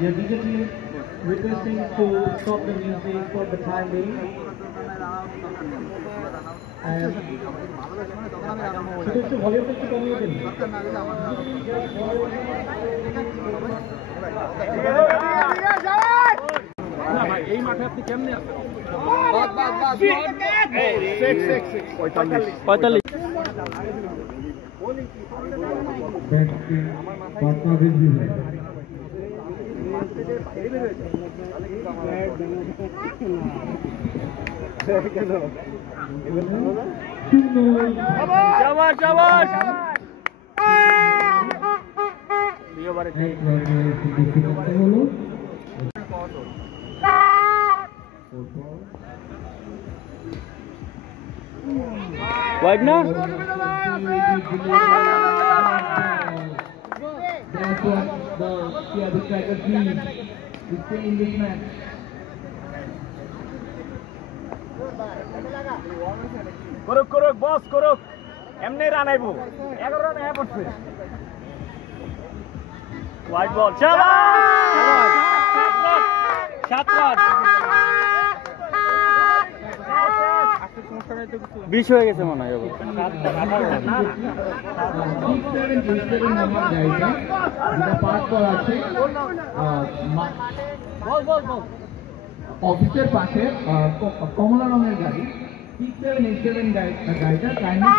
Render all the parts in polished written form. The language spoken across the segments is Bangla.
We are immediately requesting to stop the music for the time being. And এই মাঠে আপনি কেমনে আছেন? 45 Wide now? That's what the Seattle Strikers need to stay in this match. করুক করুক বস করুক এমনি রান আইবো 11 রান আয় পড়ছে ওয়াইড বল শাবাশ 7 রান 20 হয়ে গেছে মনে হয় অফিসের পাশে কমলা রঙের গাড়ি 6787 গাড়িটা টাইমিং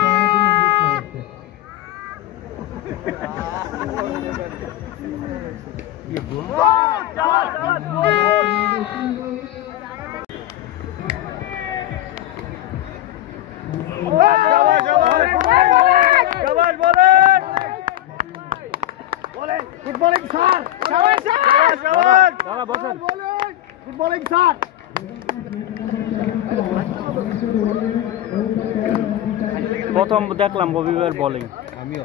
প্রথম দেখলাম রবিবার বোলিং আমিও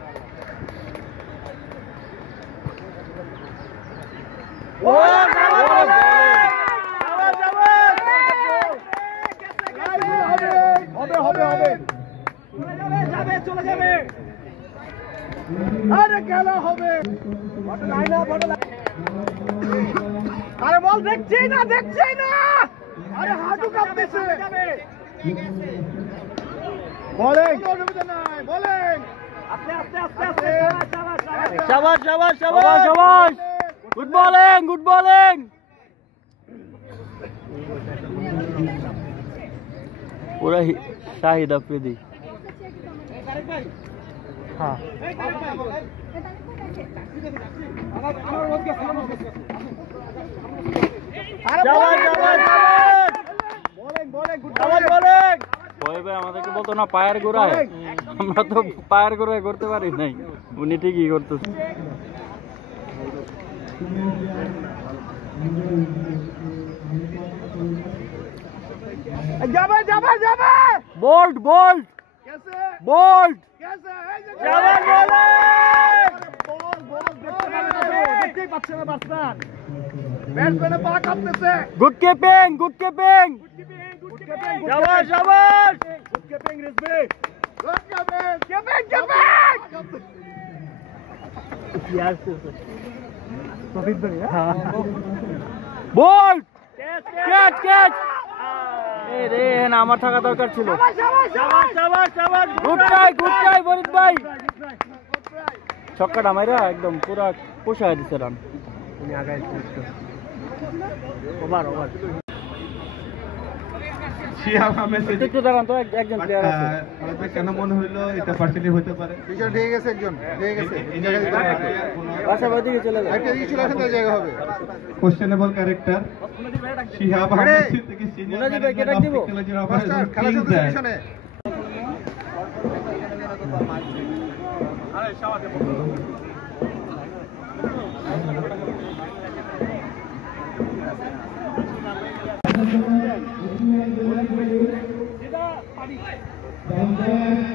চলে যাবে আরে গেল হবে আরে বল দেখছি না আরে হাঁটু কাঁপতেছে বলেন অসুবিধা নাই বলেন আস্তে শাবাশ গুড বোলিং পুরা শাহিদ আফ্রিদি হ্যাঁ আমাদেরকে বলতো না পায়ের গোড়ায় আমরা তো পায়ের গোড়ায় করতে পারি নাই উনি ঠিকই করতেছে যাবে বোল্ট গুড কিপিং শাবাশ বোল্ট ক্যাচ আমার থাকা দরকার ছিল গুড ট্রাই বরিদ ভাই ছক্কাটা মাইরা একদম পুরা পোষায় দিচ্ছে রান ওভার কেন মনে হইলো এটা পার্সেন্টেজ হতে পারে কোশ্চেনেবল ক্যারেক্টার শিহাব আহমেদ থেকে সিনিয়র Downstairs.